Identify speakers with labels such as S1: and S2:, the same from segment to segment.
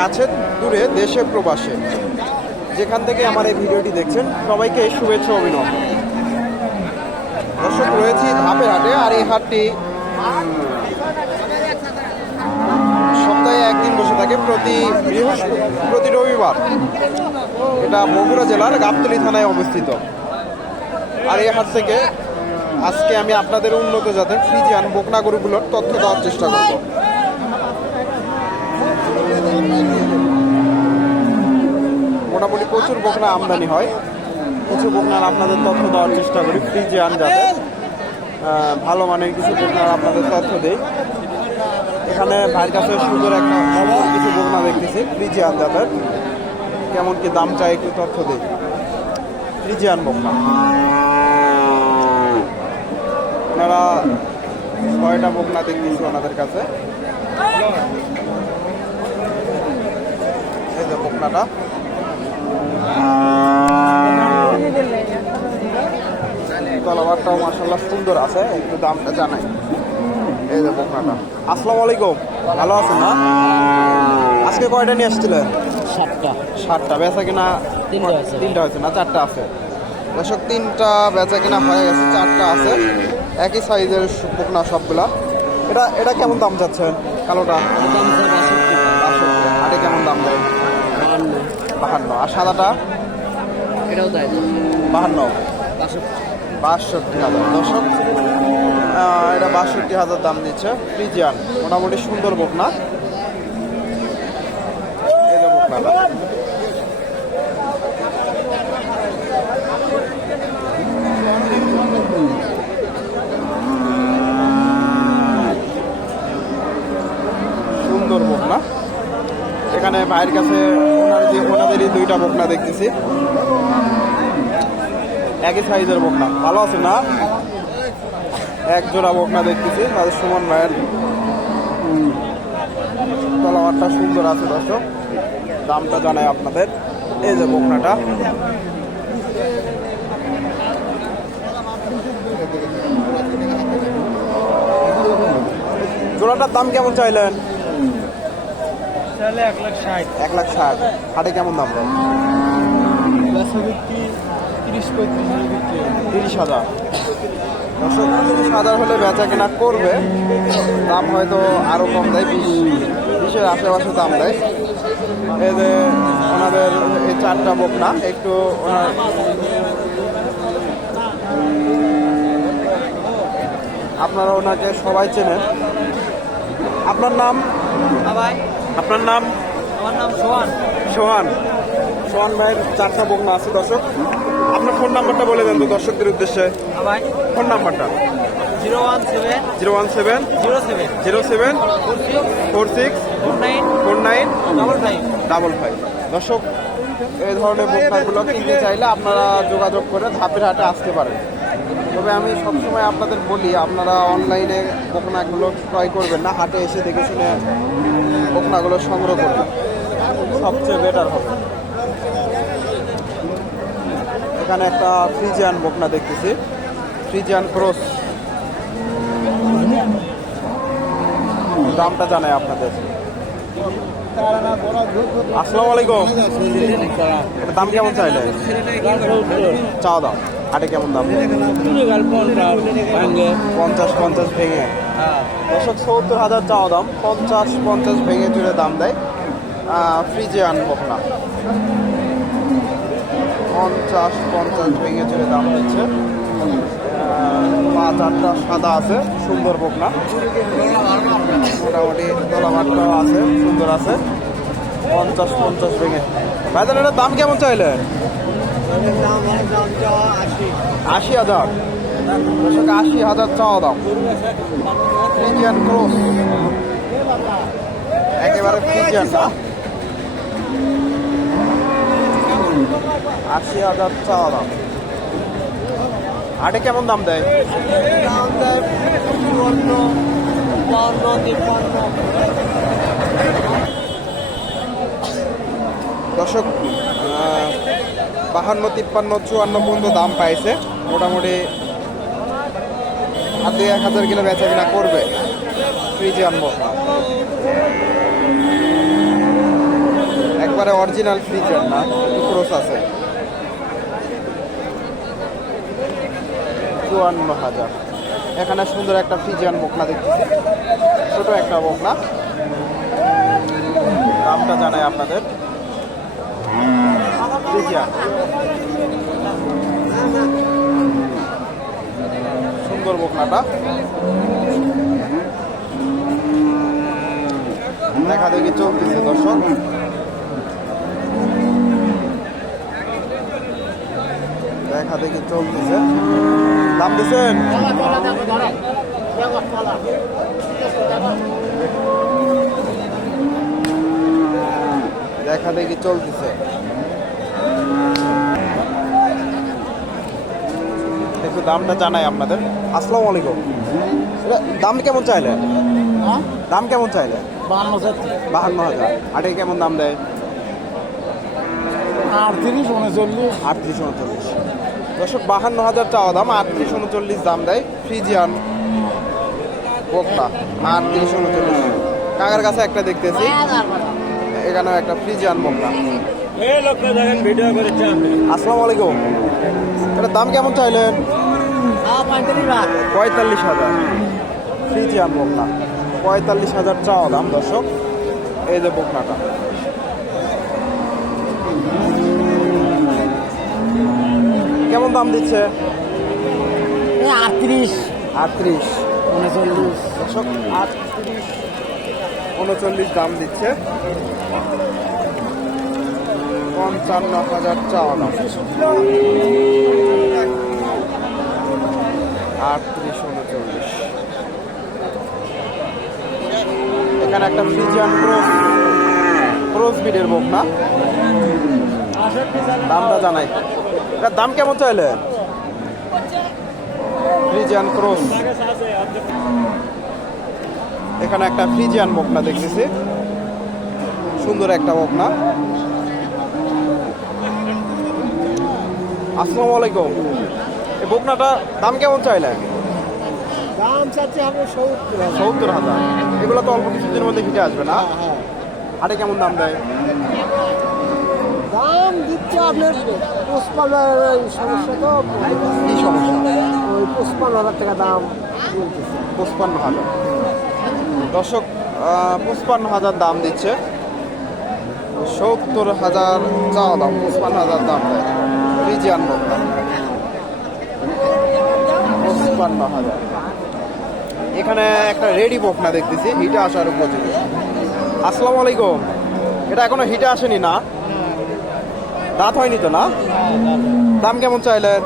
S1: কাছে দূরে দেশে প্রবাসে। যেখান থেকে আমার এই ভিডিওটি দেখছেন, সবাইকে শুভেচ্ছা অভিনন্দন। দর্শক, রয়েছি ধাপের হাটে, আর এই হাটটি সপ্তাহে একদিন বসে থাকে প্রতি প্রতি রবিবার। এটা বগুড়া জেলার গাবতলী থানায় অবস্থিত। আর এই হাট থেকে আজকে আমি আপনাদের উন্নত জাতের ফ্রিজিয়ান বকনা গরুগুলোর তথ্য দেওয়ার চেষ্টা করব। মোটামুটি প্রচুর বকনা আমদানি হয়। কিছু বকনার আপনাদের তথ্য দেওয়ার চেষ্টা করি জাতের আহ, ভালো মানের কিছু বকনার আপনাদের তথ্য দেই। এখানে ভাইয়ের কাছে সুন্দর একটা কিছু বকনা দেখতেছি ফ্রিজিয়ান জাতের কেমন কি দাম চাই একটু তথ্য দিই। ফ্রিজিয়ান বকনা ওনারা ছয়টা বকনা দেখতেছি ওনাদের কাছে। বকনাটা তলাবারটাও মাসাল্লাহ সুন্দর আছে একটু দামটা জানাই। এই যে বকনাটা আসসালামু আলাইকুম। ভালো আছেন না? আজকে কয়টা নিয়ে এসেছিলেন
S2: সাতটা।
S1: সাতটা। বেচা কিনা
S2: তিনটা
S1: তিনটা হয়েছে না? চারটা আছে। দর্শক তিনটা বেচা কিনা হয়ে গেছে চারটা আছে। একই সাইজের বকনা সবগুলা। এটা এটা কেমন দাম চাচ্ছেন কালোটা। আটে কেমন দাম দেয়? বাহান্ন। আর সাদাটা?
S2: এটাও তাই।
S1: বাহান্ন। বাষট্টি। হাজার। দর্শক আহ, এটা বাষট্টি হাজার দাম দিচ্ছে ফ্রিজিয়ান। মোটামুটি সুন্দর বকনা। বকনাটা। সুন্দর বকনা। এখানে ভাইয়ের কাছে ওনাদের ওনাদেরই দুইটা বকনা দেখতেছি। একই সাইজের বকনা। ভালো আছে না? এক জোড়া বকনা দেখতেছি, তাদের সুমন ভাইয়ের। তলাবারটা সুন্দর আছে দর্শক। দামটা জানাই আপনাদের। এই যে বকনাটা। জোড়াটার দাম কেমন চাইলেন?
S2: তাহলে এক লাখ ষাট।
S1: এক লাখ ষাট। হাটে কেমন দাম?
S2: তিরিশ হাজার
S1: তিরিশ হাজার। তিরিশ হাজার হলে বেচা কেনা করবে। দাম হয়তো আরও কম দেয় বিশ। বিশের আশেপাশে দাম দেয়। এই যে ওনাদের এই চারটা বকনা একটু ওনার আপনারা ওনাকে সবাই চেনেন। আপনার নাম?
S2: ভাই
S1: আপনার নাম?
S2: আমার নাম সোহান।
S1: সোহান। সোহান ভাইয়ের চারটা বকনা আছে দর্শক। আপনার ফোন নাম্বারটা বলে দেন তো দর্শকদের উদ্দেশ্যে।
S2: ভাই।
S1: ফোন নাম্বারটা
S2: zero one seven.
S1: Zero one seven.
S2: Zero seven.
S1: Zero seven.
S2: Four six.
S1: Four
S2: nine.
S1: Four nine.
S2: Double five.
S1: Double five. দর্শক এই ধরনের বোকনাগুলো কিনতে চাইলে আপনারা যোগাযোগ করে ধাপের হাটে আসতে পারেন। তবে আমি সবসময় আপনাদের বলি আপনারা অনলাইনে বোকনাগুলো ক্রয় করবেন না হাটে এসে দেখে শুনে বোকনাগুলো সংগ্রহ করবেন সবচেয়ে বেটার হবে। এখানে একটা ফ্রিজিয়ান বোকনা দেখতেছি। ফ্রিজিয়ান ক্রস দামটা জানাই আপনাদের। আসসালামু আলাইকুম। এটা দাম কেমন চাইলে চাওয়া দাম। হাটে কেমন দাম? পঞ্চাশ পঞ্চাশ ভেঙে। দশক সত্তর হাজার চাওয়া দাম, পঞ্চাশ পঞ্চাশ ভেঙে চুরে দাম দেয়। ফ্রিজে আনব না। পঞ্চাশ পঞ্চাশ ভেঙে চুরে দাম দিচ্ছে। পাঁচ আটটা সাদা আছে, সুন্দর বকনা। মোটামুটি তলাবারটাও আছে, সুন্দর আছে। পঞ্চাশ পঞ্চাশ ভেঙে। ভাইজান, এটার দাম কেমন চাইলে আশি হাজার। দর্শক, আশি হাজার চাওয়া দাম। ফ্রিজিয়ান ক্রস একেবারে ফ্রিজিয়ান আশি হাজার চাওয়া দাম। আটে কেমন দাম দেয়?
S2: দাম দেয় চুয়ান্ন বাউন্ন তিপ্পান্ন
S1: দর্শক বাহান্ন তিপ্পান্ন চুয়ান্ন পর্যন্ত দাম পাইছে। মোটামুটি আর দুই এক হাজার কিলো বেচা কিনা করবে। ফ্রিজে আনব। একেবারে অরিজিনাল ফ্রিজের না ক্রোস আছে। চুয়ান্ন হাজার। এখানে সুন্দর একটা ফ্রিজিয়ান বকনা দেখতেছি। ছোট একটা বকনা দামটা জানাই আপনাদের। ফ্রিজিয়ান সুন্দর বকনাটা। দেখা দেখি চলতেছে দর্শক। দেখা দেখি চলতেছে। দাম দিচ্ছেন দেখা দেখি চলতেছে। একটু দামটা জানাই আপনাদের। আসসালামু আলাইকুম। এটা দাম কেমন চাইলে? দাম কেমন চাইলে?
S2: বান্ন
S1: বাহান্ন হাজার। আটে কেমন দাম দেয়?
S2: আটত্রিশ উনচল্লিশ।
S1: আটত্রিশ উনচল্লিশ। দর্শক বাহান্ন হাজার চাওয়া দাম আটত্রিশ উনচল্লিশ দাম দেয় ফ্রিজিয়ান বকটা আটত্রিশ উনচল্লিশ। কাকার কাছে একটা দেখতেছি। এখানেও একটা ফ্রিজিয়ান বকটা আসসালামু আলাইকুম। এটার দাম কেমন চাইলেন? পঁয়তাল্লিশ হাজার। ফ্রিজিয়ান বকনা। পঁয়তাল্লিশ হাজার চাওয়া দাম দর্শক। এই যে বকনাটা। কেমন দাম দিচ্ছে?
S2: আটত্রিশ।
S1: আটত্রিশ।
S2: উনচল্লিশ।
S1: দর্শক আটত্রিশ উনচল্লিশ দাম দিচ্ছে। পঞ্চান্ন হাজার চাওয়া দাম। আটত্রিশ, উনচল্লিশ। এখানে একটা ফ্রিজিয়ান ক্রোস ক্রোস বিডের বোক না? দামটা জানাই। এটার দাম কেমন চাইলে? ফ্রিজিয়ান ক্রোস এখানে একটা ফ্রিজিয়ান বকনা দেখতেছি। সুন্দর একটা বকনা আসসালামু আলাইকুম। এই বকনাটা দাম কেমন চাইলেন?
S2: দাম চাচ্ছে আমরা সত্তর
S1: সত্তর হাজার। এগুলো তো অল্প কিছুদিনের মধ্যে হিটে আসবে না? হাটে কেমন দাম দেয়?
S2: দাম দিচ্ছে আপনার ওই সমস্যা তো
S1: কি সমস্যা?
S2: ওই পুষ্পান্ন হাজার টাকা দাম
S1: পঁচপান্ন হাজার। দর্শক পঁচপান্ন হাজার দাম দিচ্ছে। সত্তর হাজার চাওয়া দাম পঁচপান্ন হাজার দাম দেয়। এখানে একটা রেডি বকনা দেখতেছি, হিটে আসার উপযোগী। আসসালামু আলাইকুম। এটা এখনও হিটে আসেনি না? দাঁত হয়নি তো না? দাম কেমন চাইলেন?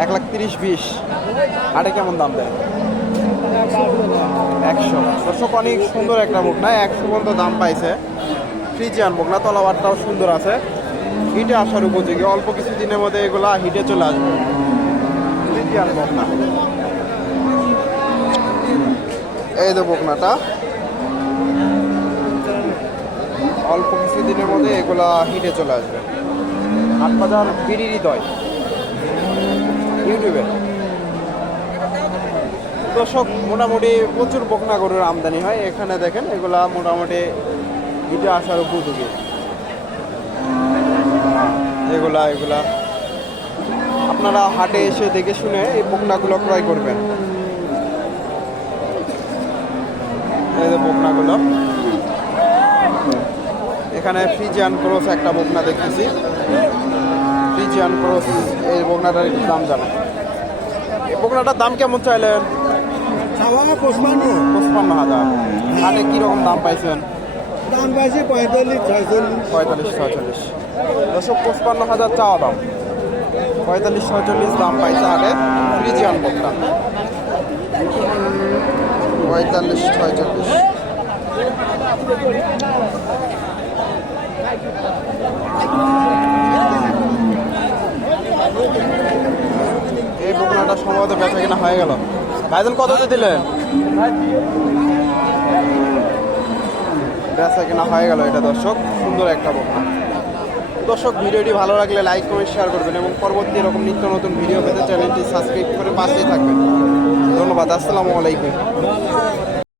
S1: এক- লাখ তিরিশ। বিশ। আটে কেমন দাম দেয়? একশো। দর্শক, অনেক সুন্দর একটা বুক, না? একশো পর্যন্ত দাম পাইছে। ফ্রিজিয়ান বুক না তলাবারটাও সুন্দর আছে। হিটে আসার উপযোগী। অল্প কিছু দিনের মধ্যে এগুলা হিটে চলে আসবে। ফ্রিজিয়ান বুক না এই তো বকনাটা অল্প কিছু দিনের মধ্যে এগুলা হিটে চলে আসবে। হাট বাজার বিড়ি হৃদয়। ইউটিউবে। দর্শক, মোটামুটি প্রচুর বকনা গরুর আমদানি হয়। এখানে দেখেন, এগুলা মোটামুটি হিটে আসার উপযোগী। এগুলা এগুলা। আপনারা হাটে এসে দেখে শুনে এই বকনাগুলো ক্রয় করবেন। এই যে বকনাগুলো এখানে ফ্রিজিয়ান ক্রস একটা বকনা দেখতেছি। ফ্রিজিয়ান ক্রস এই বকনাটার একটু দাম জানা এই বকনাটার দাম কেমন চাইলেন? পঁচপান্ন হাজার। হাটে কীরকম দাম পাইছেন?
S2: দাম পাইছে পঁয়তাল্লিশ, ছয়চল্লিশ।
S1: পঁয়তাল্লিশ পঁচপান্ন হাজার দাম। পঁয়তাল্লিশ দাম পঁয়তাল্লিশ এই বেচা কিনা হয়ে গেল। ভাইজান কততে দিলেন? বেচা কেনা হয়ে গেল এটা দর্শক, সুন্দর একটা বকনা দর্শক, ভিডিওটি ভালো লাগলে লাইক করে শেয়ার করবেন এবং পরবর্তী এরকম নিত্য নতুন ভিডিও পেতে চ্যানেলটি সাবস্ক্রাইব করে পাশেই থাকবেন। ধন্যবাদ, আসসালামু আলাইকুম।